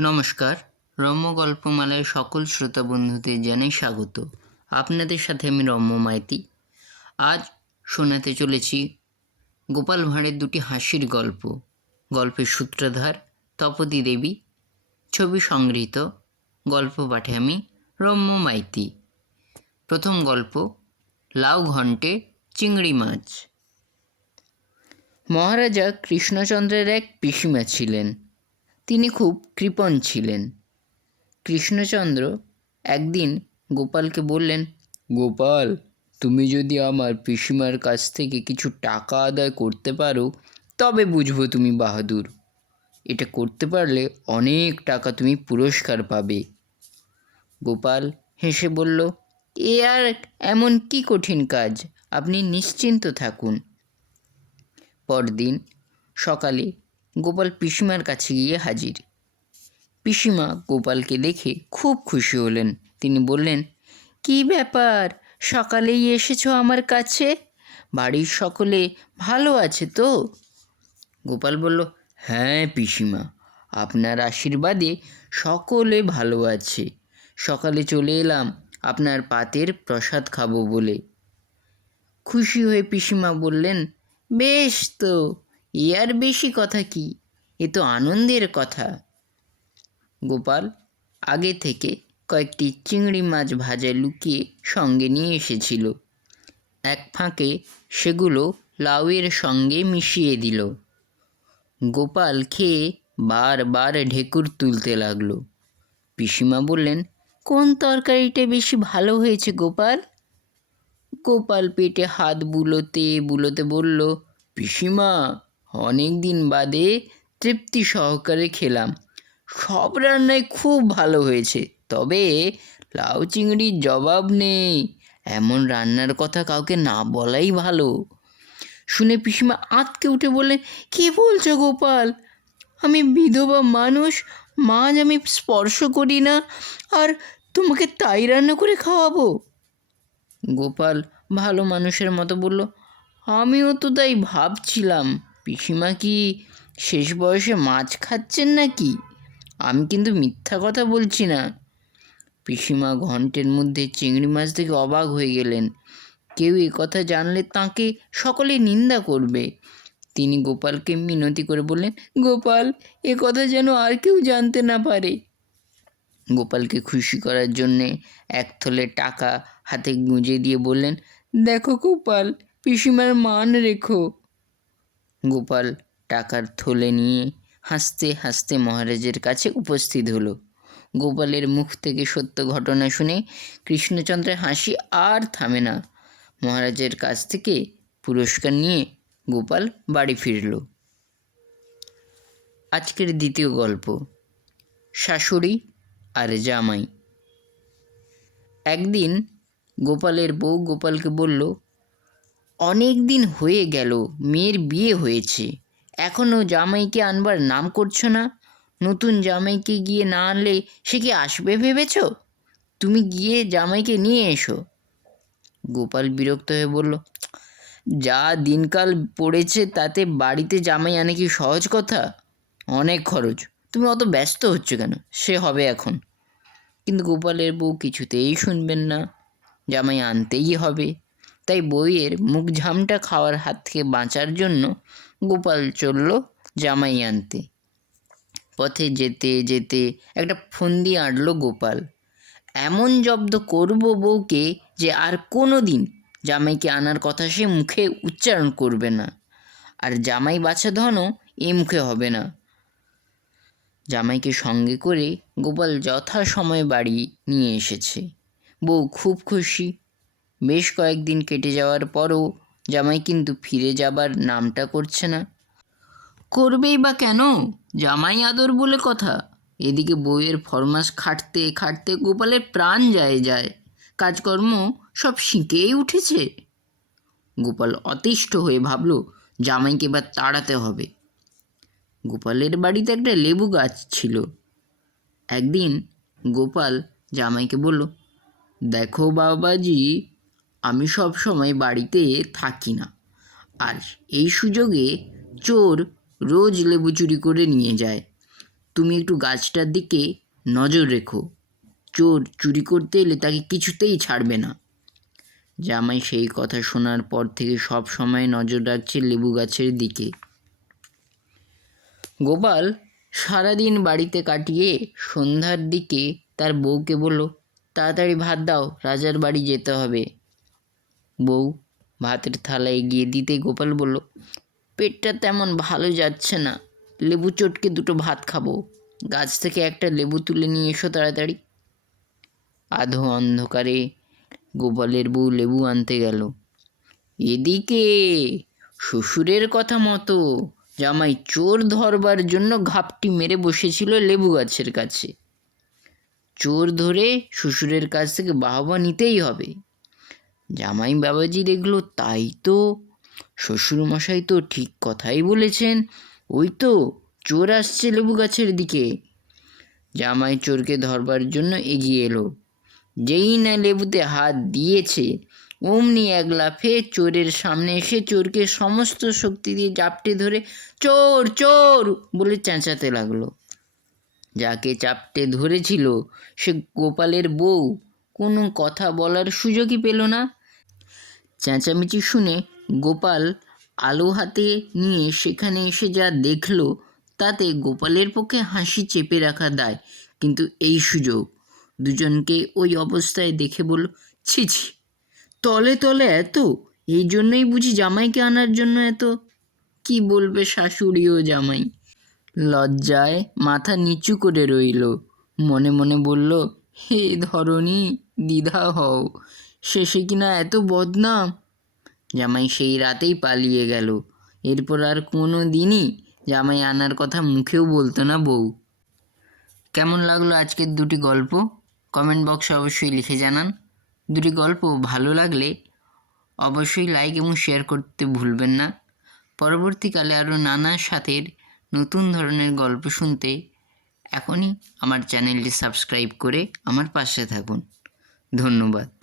নমস্কার, রম্য গল্পমালায় সকল শ্রোতা বন্ধুদের জানাই স্বাগত। আপনাদের সাথে আমি রম্য মাইতি। আজ শোনাতে চলেছি গোপাল ভাঁড়ের দুটি হাসির গল্প। গল্পের সূত্রধার তপতী দেবী। ছবি সংগৃহীত। গল্প পাঠে আমি রম্য মাইতি। প্রথম গল্প, লাউ ঘন্টে চিংড়ি মাছ। মহারাজা কৃষ্ণচন্দ্রের এক পিসিমা ছিলেন। তিনি খুব কৃপণ ছিলেন। কৃষ্ণচন্দ্র একদিন গোপালকে বললেন, গোপাল, তুমি যদি আমার পিসিমার কাছ থেকে কিছু টাকা আদায় করতে পারো, তবে বুঝব তুমি বাহাদুর। এটা করতে পারলে অনেক টাকা তুমি পুরস্কার পাবে। গোপাল হেসে বলল, এ আর এমন কি কঠিন কাজ? আপনি নিশ্চিন্ত থাকুন। পরদিন সকালে গোপাল পিসিমার কাছে গিয়ে হাজির। পিসিমা গোপালকে দেখে খুব খুশি হলেন। তিনি বললেন, কি ব্যাপার? সকালেই এসেছ আমার কাছে? বাড়ির সকলে ভালো আছে তো? গোপাল বলল হ্যাঁ পিসিমা, আপনার আশীর্বাদে সকলে ভালো আছে। সকালে চলে এলাম, আপনার পাতের প্রসাদ খাব বলে। খুশি হয়ে পিসিমা বললেন, বেশ তো এ আর বেশি কথা কি? এ তো আনন্দের কথা। গোপাল আগে থেকে কয়েকটি চিংড়ি মাছ ভাজা লুকিয়ে সঙ্গে নিয়ে এসেছিল। এক ফাঁকে সেগুলো লাউয়ের সঙ্গে মিশিয়ে দিল। গোপাল খেয়ে বারবার ঢেকুর তুলতে লাগল। পিসিমা বললেন, কোন তরকারিটা বেশি ভালো হয়েছে গোপাল? গোপাল পেটে হাত বুলোতে বুলোতে বলল, পিসিমা অনেক দিন বাদে তৃপ্তি সহকারে খেলাম। সব রান্নাই খুব ভালো হয়েছে, তবে লাউ চিংড়ির জবাব নেই। এমন রান্নার কথা কাউকে না বলাই ভালো। শুনে পিসিমা আঁতকে উঠে বললেন কী বলছো গোপাল? আমি বিধবা মানুষ মাছ আমি স্পর্শ করি না, আর তোমাকে তাই রান্না করে খাওয়াবো? গোপাল ভালো মানুষের মতো বলল, আমিও তো তাই ভাবছিলাম। পিসিমা কি শেষ বয়সে মাছ খাচ্ছেন নাকি? আমি কিন্তু মিথ্যা কথা বলছি না। পিসিমা ঘন্টের মধ্যে চিংড়ি মাছ থেকে অবাক হয়ে গেলেন। কেউ এ কথা জানলে তাকে সকলে নিন্দা করবে। তিনি গোপালকে মিনতি করে বললেন, গোপাল, এ কথা যেন আর কেউ জানতে না পারে। গোপালকে খুশি করার জন্যে এক থলে টাকা হাতে গুঁজে দিয়ে বললেন, দেখো গোপাল, পিসিমার মান রেখো। গোপাল টাকার থলে নিয়ে হাসতে হাসতে মহারাজের কাছে উপস্থিত হলো। গোপালের মুখ থেকে সত্য ঘটনা শুনে কৃষ্ণচন্দ্রের হাসি আর থামে না। মহারাজের কাছ থেকে পুরস্কার নিয়ে গোপাল বাড়ি ফিরল। আজকের দ্বিতীয় গল্প, শাশুড়ি আর জামাই। একদিন গোপালের বউ গোপালকে বলল অনেক দিন হয়ে গেল, মেয়ের বিয়ে হয়েছে। এখনও জামাইকে আনবার নাম করছ না? নতুন জামাইকে গিয়ে না আনলে সে কি আসবে ভেবেছ? তুমি গিয়ে জামাইকে নিয়ে এসো। গোপাল বিরক্ত হয়ে বলল, যা দিনকাল পড়েছে তাতে বাড়িতে জামাই আনে কি সহজ কথা? অনেক খরচ। তুমি অত ব্যস্ত হচ্ছ কেন? সে হবে এখন। কিন্তু গোপালের বউ কিছুতেই শুনবেন না। জামাই আনতেই হবে। তাই বইয়ের মুখ ঝামটা খাওয়ার হাত থেকে বাঁচার জন্য গোপাল চলল জামাই আনতে। পথে যেতে যেতে একটা ফন্দি আঁটল গোপাল। এমন জব্দ করব বউকে যে আর কোনো দিন জামাইকে আনার কথা সে মুখে উচ্চারণ করবে না। আর জামাই বাছা ধনও এ মুখে হবে না। জামাইকে সঙ্গে করে গোপাল যথা সময় বাড়ি নিয়ে এসেছে। বউ খুব খুশি বেশ কয়েকদিন কেটে যাওয়ার পরও জামাই কিন্তু ফিরে যাবার নামটা করছে না। করবেই বা কেন? জামাই আদর বলে কথা। এদিকে বউয়ের ফরমাস খাটতে খাটতে গোপালের প্রাণ যায় যায়। কাজকর্ম সব শিখেই উঠেছে। গোপাল অতিষ্ঠ হয়ে ভাবল, জামাইকে এবার তাড়াতে হবে। গোপালের বাড়িতে একটা লেবু গাছ ছিল। একদিন গোপাল জামাইকে বলল, দেখো বাবাজি আমি সব সময় বাড়িতে থাকি না। আর এই সুযোগে চোর রোজ লেবু চুরি করে নিয়ে যায়। তুমি একটু গাছটার দিকে নজর রেখো। চোর চুরি করতে এলে তাকে কিছুতেই ছাড়বে না। জামাই সেই কথা শোনার পর থেকে সব সময় নজর রাখছে লেবু গাছের দিকে। গোপাল সারাদিন বাড়িতে কাটিয়ে সন্ধ্যার দিকে তার বউকে বলল, তাড়াতাড়ি ভাত দাও, রাজার বাড়ি যেতে হবে। বউ ভাতের থালা এগিয়ে দিতে গোপাল বলল, পেটটা তেমন ভালো যাচ্ছে না। লেবু চটকে দুটো ভাত খাব। গাছ থেকে একটা লেবু তুলে নিয়ে এসো তাড়াতাড়ি। আধো অন্ধকারে গোপালের বউ লেবু আনতে গেল। এদিকে শ্বশুরের কথা মতো জামাই চোর ধরবার জন্য ঘাপটি মেরে বসেছিল লেবু গাছের কাছে। চোর ধরে শ্বশুরের কাছ থেকে বাহবা নিতেই হবে। জামাই বাবাজি দেখল তাই তো। শ্বশুরমশাই তো ঠিক কথাই বলেছেন। ওই তো, চোর আসছে লেবু গাছের দিকে। জামাই চোরকে ধরবার জন্য এগিয়ে এলো। যেই না লেবুতে হাত দিয়েছে, অমনি এক লাফে চোরের সামনে এসে চোরকে সমস্ত শক্তি দিয়ে চাপটে ধরে, চোর চোর! বলে চেঁচাতে লাগল। যাকে চাপটে ধরেছিল, সে গোপালের বউ। কোনো কথা বলার সুযোগই পেল না। চেঁচামেচি শুনে গোপাল আলো হাতে নিয়ে সেখানে এসে যা দেখল, তাতে গোপালের পক্ষে হাসি চেপে রাখা দায়। কিন্তু এই সুযোগ, দুজনকে ওই অবস্থায় দেখে বলল, ছি ছি, তলে তলে এত? এই জন্যই বুঝি জামাইকে আনার জন্য এত? কি বলবে শাশুড়ি ও জামাই? লজ্জায় মাথা নিচু করে রইল। মনে মনে বলল, হে ধরণী, দ্বিধা হও। শেষে কিনা এত বদনাম? জামাই সেই রাতেই পালিয়ে গেল। এরপর আর কোনো দিনই জামাই আনার কথা মুখেও বলতো না বউ। কেমন লাগল আজকের দুটি গল্প? কমেন্ট বক্সে অবশ্যই লিখে জানান। দুটি গল্প ভালো লাগলে অবশ্যই লাইক এবং শেয়ার করতে ভুলবেন না। পরবর্তীকালে আরও নানা সাথের নতুন ধরনের গল্প শুনতে এখনই আমার চ্যানেলটি সাবস্ক্রাইব করে আমার পাশে থাকুন। ধন্যবাদ।